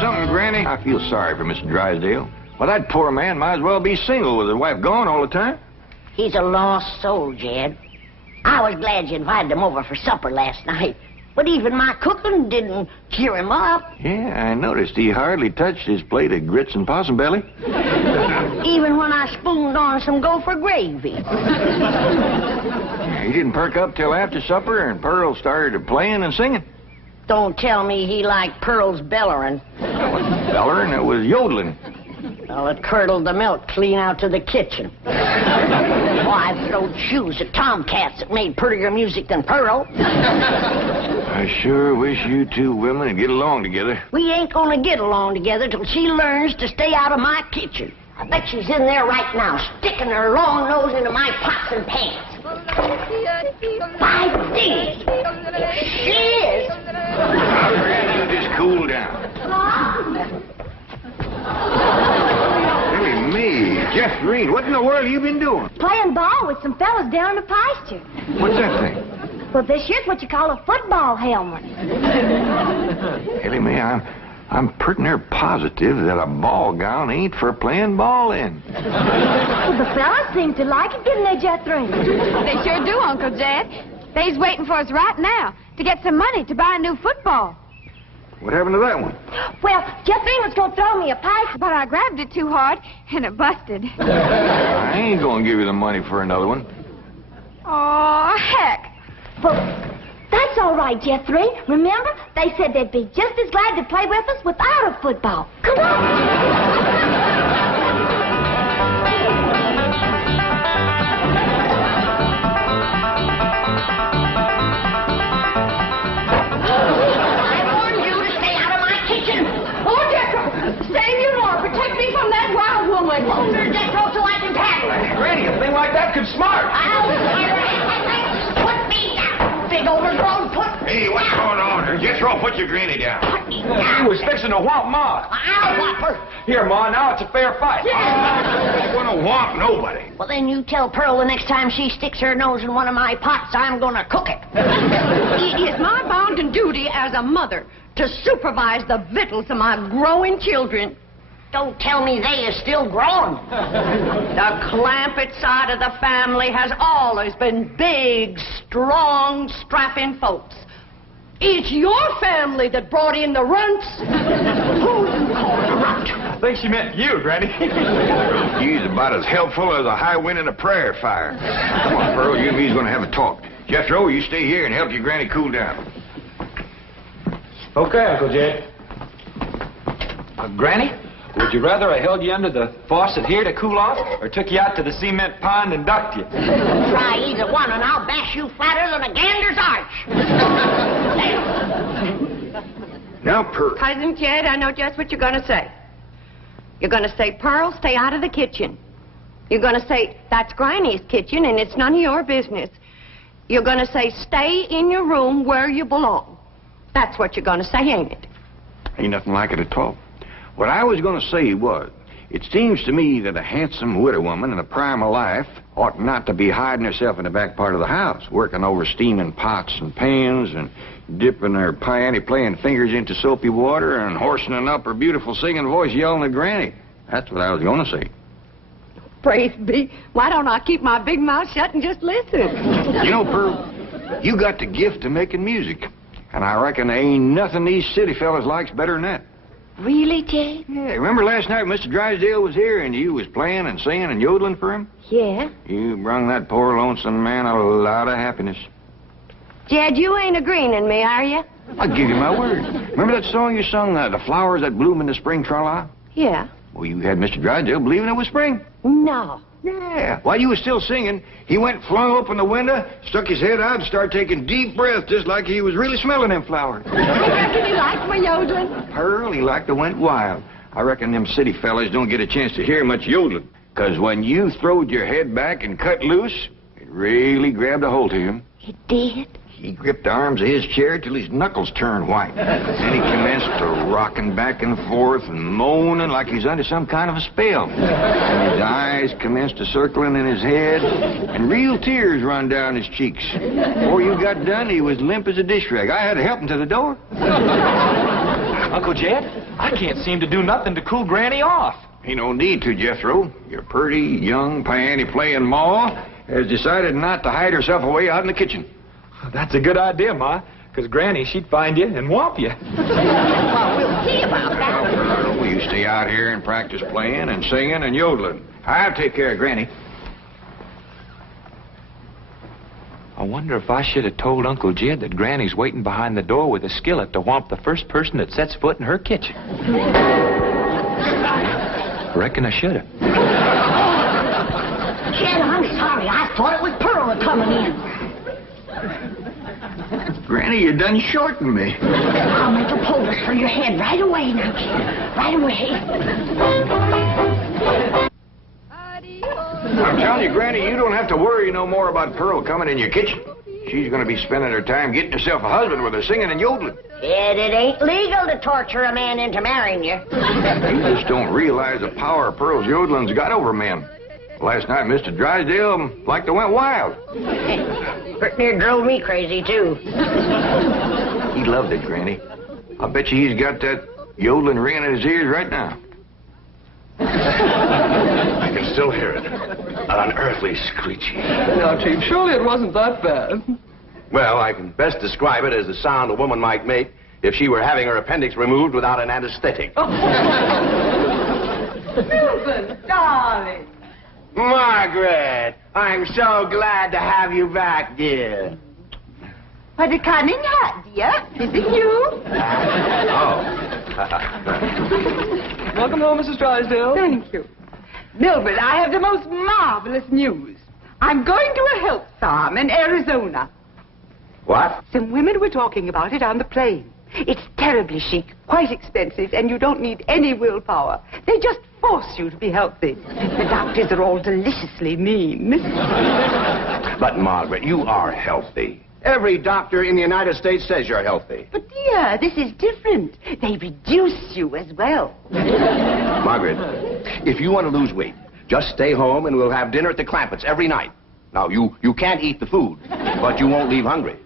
something, Granny? I feel sorry for Mr. Drysdale. Well, that poor man might as well be single with his wife gone all the time. He's a lost soul, Jed. I was glad you invited him over for supper last night. But even my cooking didn't cheer him up. Yeah, I noticed he hardly touched his plate of grits and possum belly. Even when I spooned on some gopher gravy. He didn't perk up till after supper, and Pearl started playing and singing. Don't tell me he liked Pearl's bellering. It wasn't bellering, it was yodeling. Well, it curdled the milk clean out to the kitchen. Oh, I've thrown shoes at tomcats that made prettier music than Pearl. I sure wish you two women would get along together. We ain't gonna get along together till she learns to stay out of my kitchen. I bet she's in there right now, sticking her long nose into my pots and pans. 5 days. If she is. Now, Granny, you just cool down. Really, me, Jeff Green, what in the world have you been doing? Playing ball with some fellas down in the pasture. What's that thing? Well, this here's what you call a football helmet. Ellie Mae, I'm pretty near positive that a ball gown ain't for playing ball in. Well, the fellas seem to like it, didn't they, Jethro? They sure do, Uncle Jed. They's waiting for us right now to get some money to buy a new football. What happened to that one? Well, Jethro was going to throw me a pass, But I grabbed it too hard, and it busted. I ain't gonna give you the money for another one. Oh, heck. Well, that's all right, Jethro. Remember, they said they'd be just as glad to play with us without a football. Come on. Granny, a thing like that could smart. Put me down, big overgrown foot. Hey, what's going on here? Jethro, put your granny down. Put me down. He was fixing to whomp Ma. I'll whop her. Here, Ma, now it's a fair fight. I'm gonna whomp nobody. Well, then you tell Pearl the next time she sticks her nose in one of my pots, I'm gonna cook it. It is my bounden duty as a mother to supervise the victuals of my growing children. Don't tell me they is still growing. The Clampett side of the family has always been big, strong, strapping folks. It's your family that brought in the runts. Who you call a runt? I think she meant you, Granny. He's about as helpful as a high wind in a prairie fire. Come on, Pearl, you and me's gonna have a talk. Jethro, you stay here and help your granny cool down. Okay, Uncle Jed. Granny, would you rather I held you under the faucet here to cool off, or took you out to the cement pond and ducked you? Try either one, and I'll bash you flatter than a gander's arch. Now, Pearl. Cousin Jed, I know just what you're going to say. You're going to say, Pearl, stay out of the kitchen. You're going to say, that's Granny's kitchen, and it's none of your business. You're going to say, stay in your room where you belong. That's what you're going to say, ain't it? Ain't nothing like it at all. What I was going to say was, it seems to me that a handsome widow woman in the prime of life ought not to be hiding herself in the back part of the house, working over steaming pots and pans and dipping her panty, playing fingers into soapy water and hoarsening up her beautiful singing voice yelling at Granny. That's what I was going to say. Praise be. Why don't I keep my big mouth shut and just listen? You know, Pearl, you got the gift of making music, and I reckon there ain't nothing these city fellas likes better than that. Really, Jay? Yeah, remember last night Mr. Drysdale was here and you was playing and singing and yodeling for him? Yeah. You brung that poor lonesome man a lot of happiness. Jed, you ain't agreeing in me, are you? I'll give you my word. Remember that song you sung, The Flowers That Bloom in the Spring, tra-la? Yeah. Well, you had Mr. Drysdale believing it was spring. No. Yeah. While you was still singing, he went flung open the window, stuck his head out, and started taking deep breaths just like he was really smelling them flowers. I reckon he liked my yodeling. Pearl, he like to went wild. I reckon them city fellas don't get a chance to hear much yodeling. 'Cause when you throwed your head back and cut loose, it really grabbed a hold of him. It did? He gripped the arms of his chair till his knuckles turned white. Then he commenced to rocking back and forth and moaning like he's under some kind of a spell. And his eyes commenced to circling in his head, and real tears run down his cheeks. Before you got done, he was limp as a dish rag. I had to help him to the door. Uncle Jed, I can't seem to do nothing to cool Granny off. Ain't no need to, Jethro. Your pretty, young, piano-playing Ma has decided not to hide herself away out in the kitchen. That's a good idea, Ma, because Granny, she'd find you and whomp you. Well, we'll see about that. Well, you stay out here and practice playing and singing and yodeling. I'll take care of Granny. I wonder if I should have told Uncle Jed that Granny's waiting behind the door with a skillet to whomp the first person that sets foot in her kitchen. I reckon I should have. Jed, I'm sorry. I thought it was Pearl coming in. Granny, you done shortened me. I'll make a poultice for your head right away now, Jed. Right away. I'm telling you, Granny, you don't have to worry no more about Pearl coming in your kitchen. She's going to be spending her time getting herself a husband with her singing and yodeling. Jed, it ain't legal to torture a man into marrying you. You just don't realize the power Pearl's yodeling's got over men. Last night, Mr. Drysdale like to went wild. Pretty near drove me crazy, too. He loved it, Granny. I bet you he's got that yodeling ringing in his ears right now. I can still hear it. An unearthly screeching. Now, Chief, surely it wasn't that bad. Well, I can best describe it as the sound a woman might make if she were having her appendix removed without an anesthetic. Milton, darling. Margaret, I'm so glad to have you back, dear. What a cunning hat, dear. Is it you? Welcome home, Mrs. Drysdale. Thank you. Milburn, I have the most marvelous news. I'm going to a health farm in Arizona. What? Some women were talking about it on the plane. It's terribly chic, quite expensive, and you don't need any willpower. They just force you to be healthy. The doctors are all deliciously mean. But, Margaret, you are healthy. Every doctor in the United States says you're healthy. But, dear, this is different. They reduce you as well. Margaret, if you want to lose weight, just stay home and we'll have dinner at the Clampett's every night. Now, you can't eat the food, but you won't leave hungry.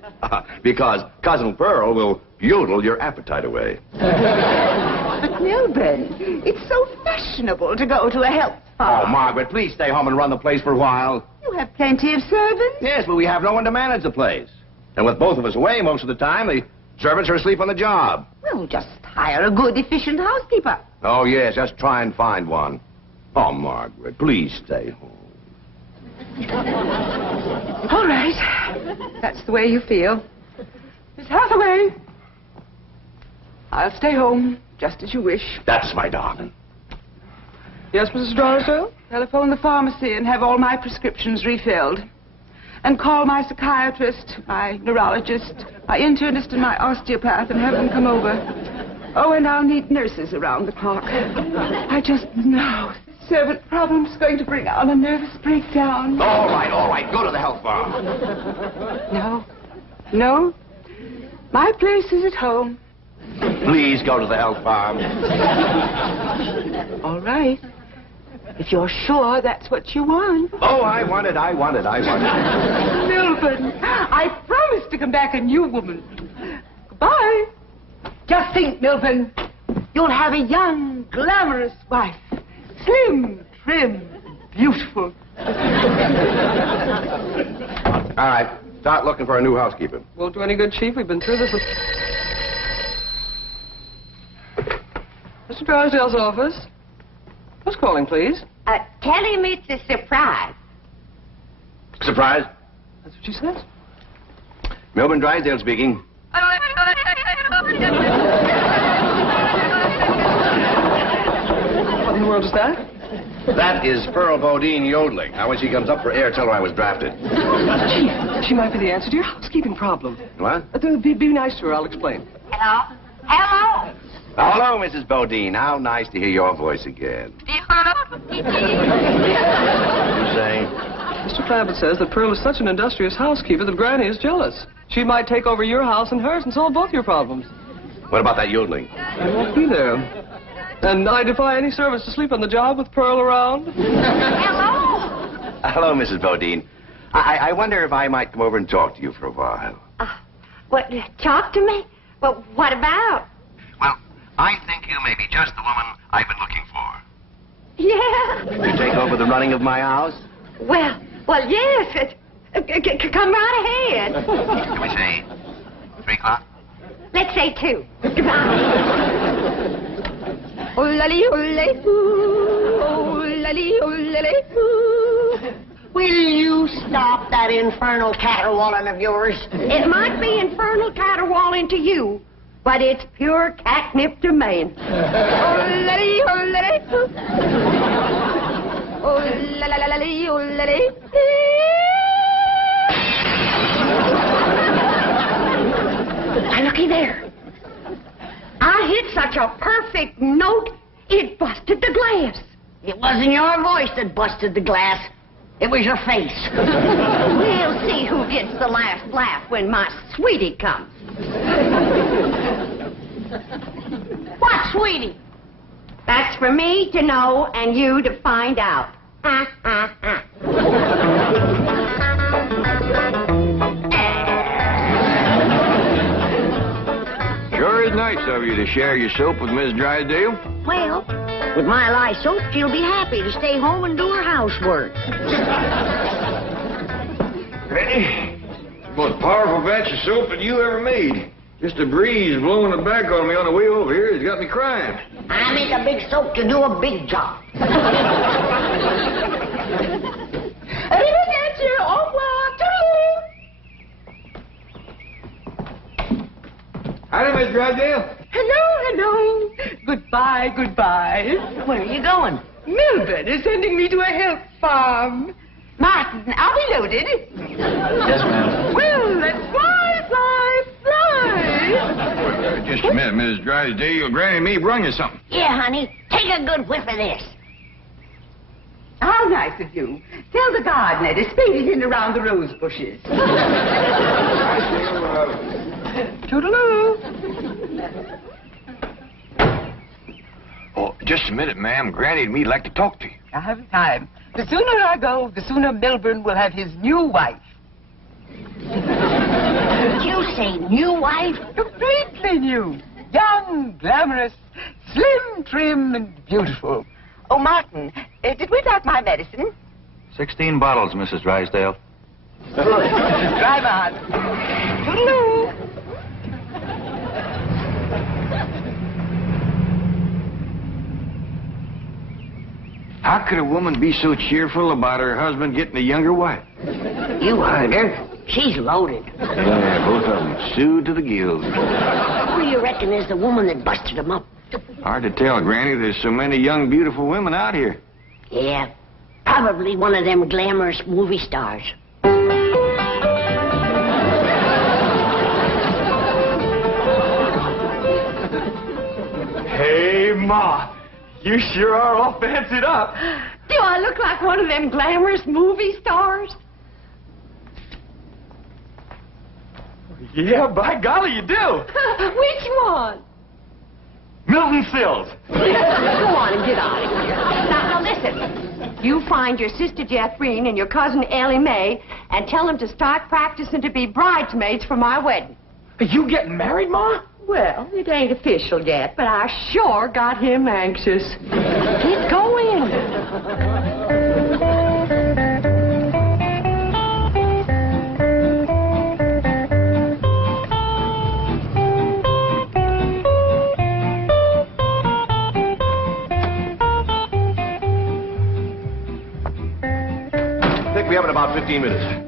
Because Cousin Pearl will yodel your appetite away. But, Milburn, it's so fashionable to go to a health farm. Oh, Margaret, please stay home and run the place for a while. You have plenty of servants. Yes, but we have no one to manage the place. And with both of us away most of the time, the servants are asleep on the job. Well, just hire a good, efficient housekeeper. Oh, yes, just try and find one. Oh, Margaret, please stay home. All right. That's the way you feel. Miss Hathaway. I'll stay home, just as you wish. That's my darling. Yes, Mrs. Drysdale? Telephone the pharmacy and have all my prescriptions refilled. And call my psychiatrist, my neurologist, my internist, and my osteopath, and have them come over. Oh, and I'll need nurses around the clock. I just know the servant problem's going to bring on a nervous breakdown. All right. Go to the health farm. No. My place is at home. Please go to the health farm. All right. If you're sure that's what you want. Oh, I want it. Milburn, I promise to come back a new woman. Goodbye. Just think, Milburn, you'll have a young, glamorous wife. Slim, trim, beautiful. All right. Start looking for a new housekeeper. Won't do any good, Chief. We've been through this. Mr. Drysdale's office. Who's calling, please? Tell him it's a surprise. Surprise? That's what she says. Milburn Drysdale speaking. What in the world is that? That is Pearl Bodine yodeling. Now, when she comes up for air, tell her I was drafted. Chief, she might be the answer to your housekeeping problem. What? Be nice to her. I'll explain. Hello? Hello? Hello, Mrs. Bodine. How nice to hear your voice again. What are you saying? Mr. Clampett says that Pearl is such an industrious housekeeper that Granny is jealous. She might take over your house and hers and solve both your problems. What about that yodeling? I won't be there. And I defy any servants to sleep on the job with Pearl around. Hello, Mrs. Bodine. I wonder if I might come over and talk to you for a while. What, talk to me? Well, what about? Well, I think you may be just the woman I've been looking for. Yeah. You take over the running of my house? Well, yes. Come right ahead. Can we say 3 o'clock? Let's say 2. Will you stop that infernal caterwauling of yours? It might be infernal caterwauling to you, but it's pure catnip to me. Now, looky there. I hit such a perfect note, it busted the glass. It wasn't your voice that busted the glass. It was your face. We'll see who gets the last laugh when my sweetie comes. What, sweetie? That's for me to know and you to find out. Sure is nice of you to share your soap with Miss Drysdale. Well, with my lye soap, she'll be happy to stay home and do her housework. Granny, most powerful batch of soap that you ever made. Just a breeze blowing the back on me on the way over here has got me crying. I make a big soap to do a big job. Howdy, Miss Drysdale. Hello. Goodbye. Where are you going? Milburn is sending me to a help farm. Martin, I'll be loaded. Yes, ma'am. Well, let's fly. Just a minute, Miss Drysdale. Granny and me brung you something. Yeah, honey. Take a good whiff of this. How nice of you. Tell the gardener to spade it in around the rose bushes. Toodaloo. Oh, just a minute, ma'am. Granny and me'd like to talk to you. I haven't time. The sooner I go, the sooner Milburn will have his new wife. Did you say new wife? Completely new. Young, glamorous, slim, trim, and beautiful. Oh, Martin, did we like my medicine? 16 bottles, Mrs. Drysdale. Drive on. Toodaloo. How could a woman be so cheerful about her husband getting a younger wife? You heard her. She's loaded. Yeah, both of them. Sued to the gills. Who do you reckon is the woman that busted them up? Hard to tell, Granny. There's so many young, beautiful women out here. Yeah, probably one of them glamorous movie stars. Hey, Ma. You sure are all fancied up. Do I look like one of them glamorous movie stars? Yeah, by golly, you do. Which one? Milton Sills. Go on and get out of here. Now, listen. You find your sister Jethrine and your cousin Ellie Mae and tell them to start practicing to be bridesmaids for my wedding. Are you getting married, Ma? Well, it ain't official yet, but I sure got him anxious. He's going. Pick me up in about 15 minutes.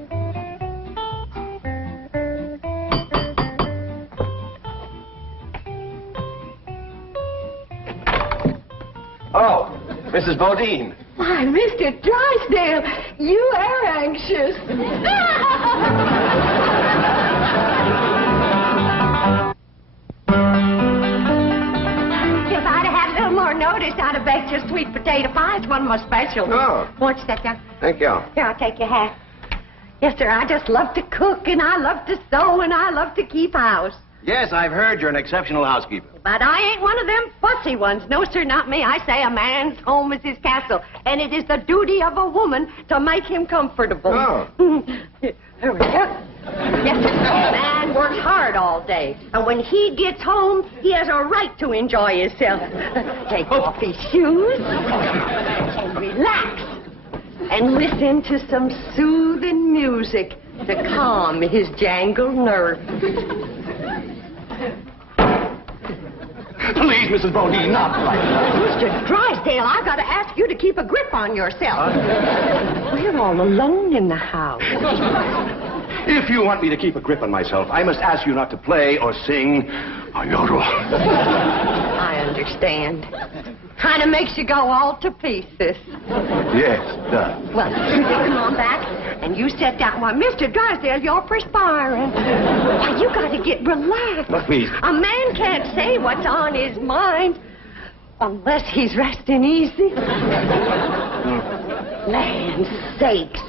Oh, Mrs. Bodine. Why, Mr. Drysdale, you are anxious. If I'd had a little more notice, I'd have baked your sweet potato pie. It's one of my specials. Oh. Won't you sit down? Thank you. Here, I'll take your hat. Yes, sir, I just love to cook, and I love to sew, and I love to keep house. Yes, I've heard you're an exceptional housekeeper. But I ain't one of them fussy ones. No, sir, not me. I say a man's home is his castle, and it is the duty of a woman to make him comfortable. Oh. Here we go. Yes, man works hard all day. And when he gets home, he has a right to enjoy himself. Take off his shoes and relax. And listen to some soothing music to calm his jangled nerves. Please, Mrs. Bodine, not like that. Mr. Drysdale, I've got to ask you to keep a grip on yourself. We're all alone in the house. If you want me to keep a grip on myself, I must ask you not to play or sing or yodel. I understand. Kind of makes you go all to pieces. Yes, it does. Well, come on back, and you sit down. Why, Mr. Drysdale, you're perspiring. Why, you got to get relaxed. But please. A man can't say what's on his mind unless he's resting easy. Land sakes.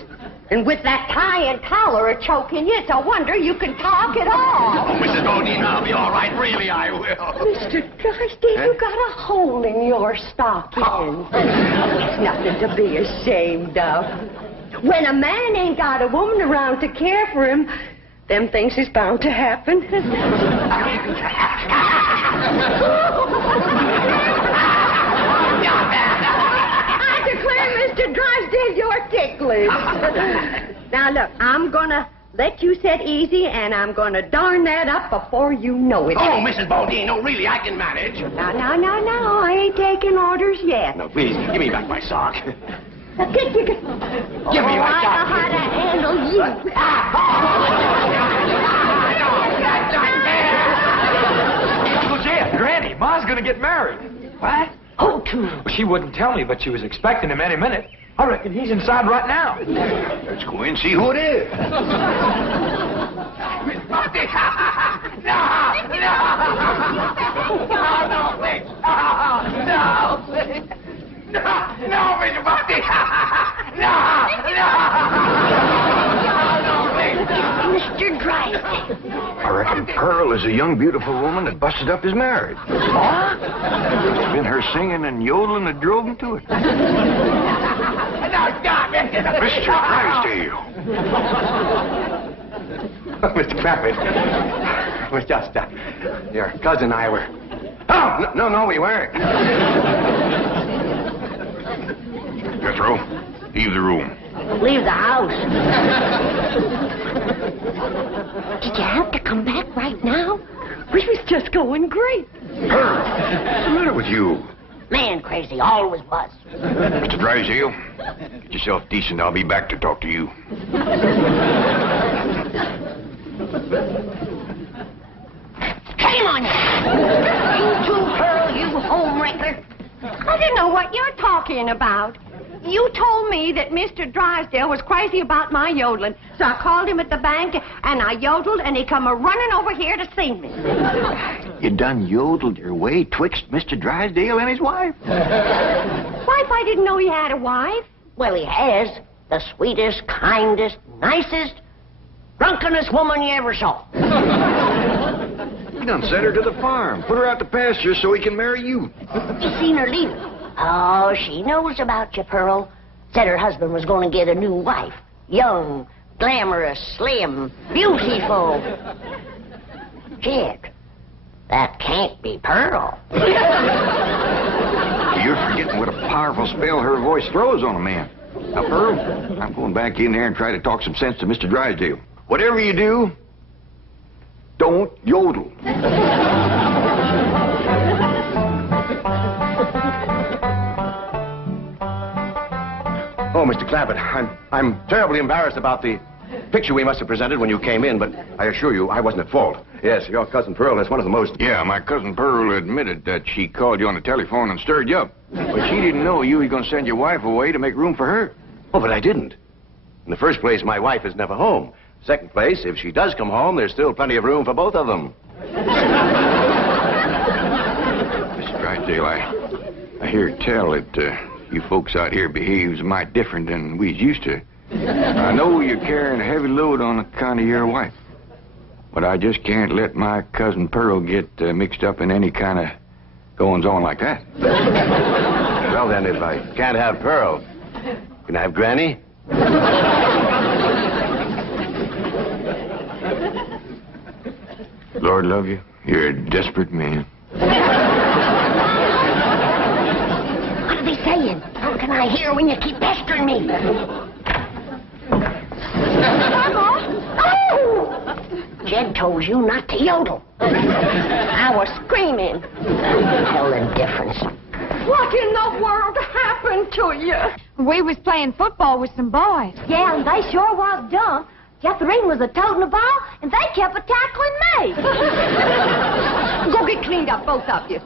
And with that tie and collar a-choking you, it's a wonder you can talk at all. Oh, Mrs. Bodine, I'll be all right. Really, I will. Mr. Drysdale, you got a hole in your stocking. Oh, it's nothing to be ashamed of. When a man ain't got a woman around to care for him, them things is bound to happen. I declare, Mr. Drysdale, you're ticklish. Now, look, I'm gonna let you sit easy, and I'm gonna darn that up before you know it. Oh, Mrs. Bodine, no, really, I can manage. No, I ain't taking orders yet. No, please, give me back my sock. Now, give me Give me my I know sock. how to handle you. Uncle Jed, Granny, Ma's gonna get married. What? Oh, too. Well, she wouldn't tell me, but she was expecting him any minute. I reckon he's inside right now. Let's go in and see who it is. Mr. Drysdale. I reckon Pearl is a young, beautiful woman that busted up his marriage. What? It's been her singing and yodeling that drove him to it. Mr. Drysdale. Mr. Clappett, it was just, your cousin and I were... Oh, no, we weren't. Jethro, leave the room. Leave the house. Did you have to come back right now? We was just going great. Pearl, what's the matter with you? Man crazy, always was. Mr. Drysdale, get yourself decent. I'll be back to talk to you. Shame on you. You too, Pearl, you homewrecker. I don't know what you're talking about. You told me that Mr. Drysdale was crazy about my yodeling, so I called him at the bank, and I yodeled, and he come a-running over here to see me. You done yodeled your way twixt Mr. Drysdale and his wife? Wife, I didn't know he had a wife. Well, he has. The sweetest, kindest, nicest, drunkenest woman you ever saw. You done sent her to the farm. Put her out to pasture so he can marry you. You seen her leave? Oh, she knows about you, Pearl. Said her husband was going to get a new wife. Young, glamorous, slim, beautiful. Jed, that can't be Pearl. You're forgetting what a powerful spell her voice throws on a man. Now, Pearl, I'm going back in there and try to talk some sense to Mr. Drysdale. Whatever you do, don't yodel. Oh, Mr. Clappett, I'm terribly embarrassed about the picture we must have presented when you came in, but I assure you I wasn't at fault. Yes, your cousin Pearl is one of the most... Yeah, my cousin Pearl admitted that she called you on the telephone and stirred you up. But she didn't know you were going to send your wife away to make room for her. Oh, but I didn't. In the first place, my wife is never home. Second place, if she does come home, there's still plenty of room for both of them. Mr. Drysdale, I hear tell that you folks out here behaves mighty different than we's used to. I know you're carrying a heavy load on account of your wife. But I just can't let my cousin Pearl get mixed up in any kind of goings-on like that. Well, then, if I can't have Pearl, can I have Granny? Lord love you. You're a desperate man. What are they saying? How can I hear when you keep pestering me? Oh! Jed told you not to yodel. I was screaming. Hell the difference. What in the world happened to you? We was playing football with some boys. Yeah, and they sure was dumb. Catherine was a-toting the ball, and they kept a-tackling me. Go get cleaned up, both of you.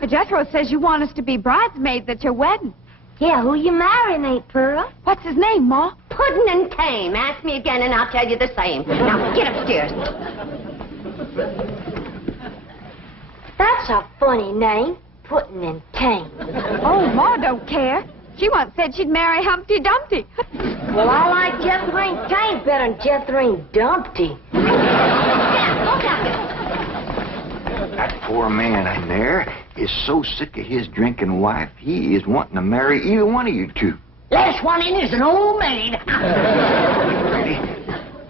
But Jethro says you want us to be bridesmaids at your wedding. Yeah, who you marrying, Aunt Pearl? What's his name, Ma? Puddin' and tame. Ask me again and I'll tell you the same. Now, get upstairs. That's a funny name, Puddin' and Tame. Oh, Ma don't care. She once said she'd marry Humpty Dumpty. Well, I like Jethrine Tame better than Jethrine Dumpty. That poor man in there is so sick of his drinking wife, he is wanting to marry either one of you two. Last one in is an old maid. Ready?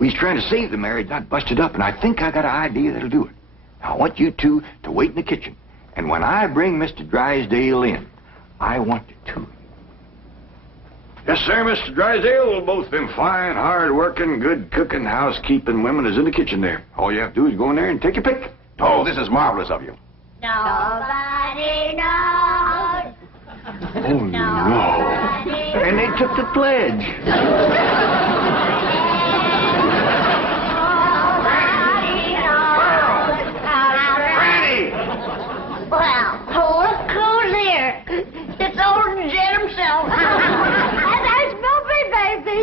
He's trying to save the marriage, not bust it up, and I think I got an idea that'll do it. Now, I want you two to wait in the kitchen, and when I bring Mr. Drysdale in, I want the two. Yes, sir, Mr. Drysdale. Both them fine, hard-working, good-cooking, housekeeping women is in the kitchen there. All you have to do is go in there and take your pick. Oh, this is marvelous of you. Nobody knows. Oh, no. And they took the pledge. Well, look who's here. It's old Jed himself. There's Milby, baby.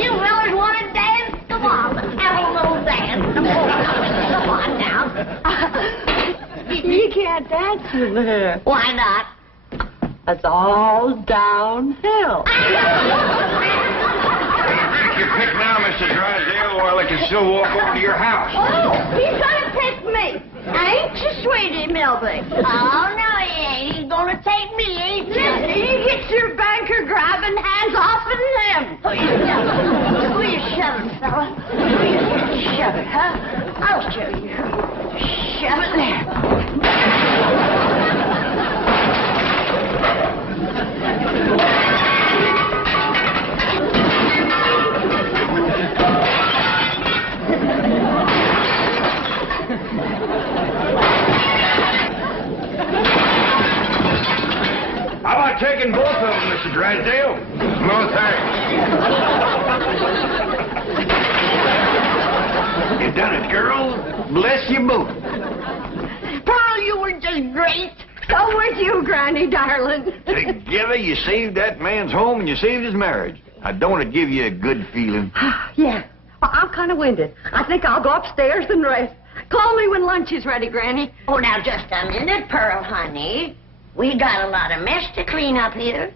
You fellas want to dance? Come on, have a little dance. Come on now. You can't dance with her. Why not? It's all downhill. Take your pick now, Mr. Drysdale, while I can still walk over to your house. Oh, he's gonna pick me. Ain't you, sweetie Milby? Oh, no, he ain't. He's gonna take me, ain't you? Get your banker grabbing hands off of him. Who you shoving, fella? Who you shoving, huh? I'll show you. Shove it there. How about taking both of them, Mr. Drysdale? No, thanks. You done it, girl. Bless you both. Pearl, you were just great. So was you, Granny, darling. Together, you saved that man's home and you saved his marriage. Now, don't it give you a good feeling? Yeah. Well, I'm kind of winded. I think I'll go upstairs and rest. Call me when lunch is ready, Granny. Oh, now, just a minute, Pearl, honey. We got a lot of mess to clean up here.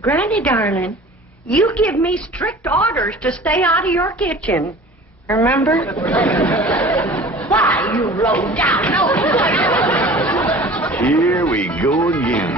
Granny, darling, you give me strict orders to stay out of your kitchen. Remember? Why, you low down, no good. Here we go again.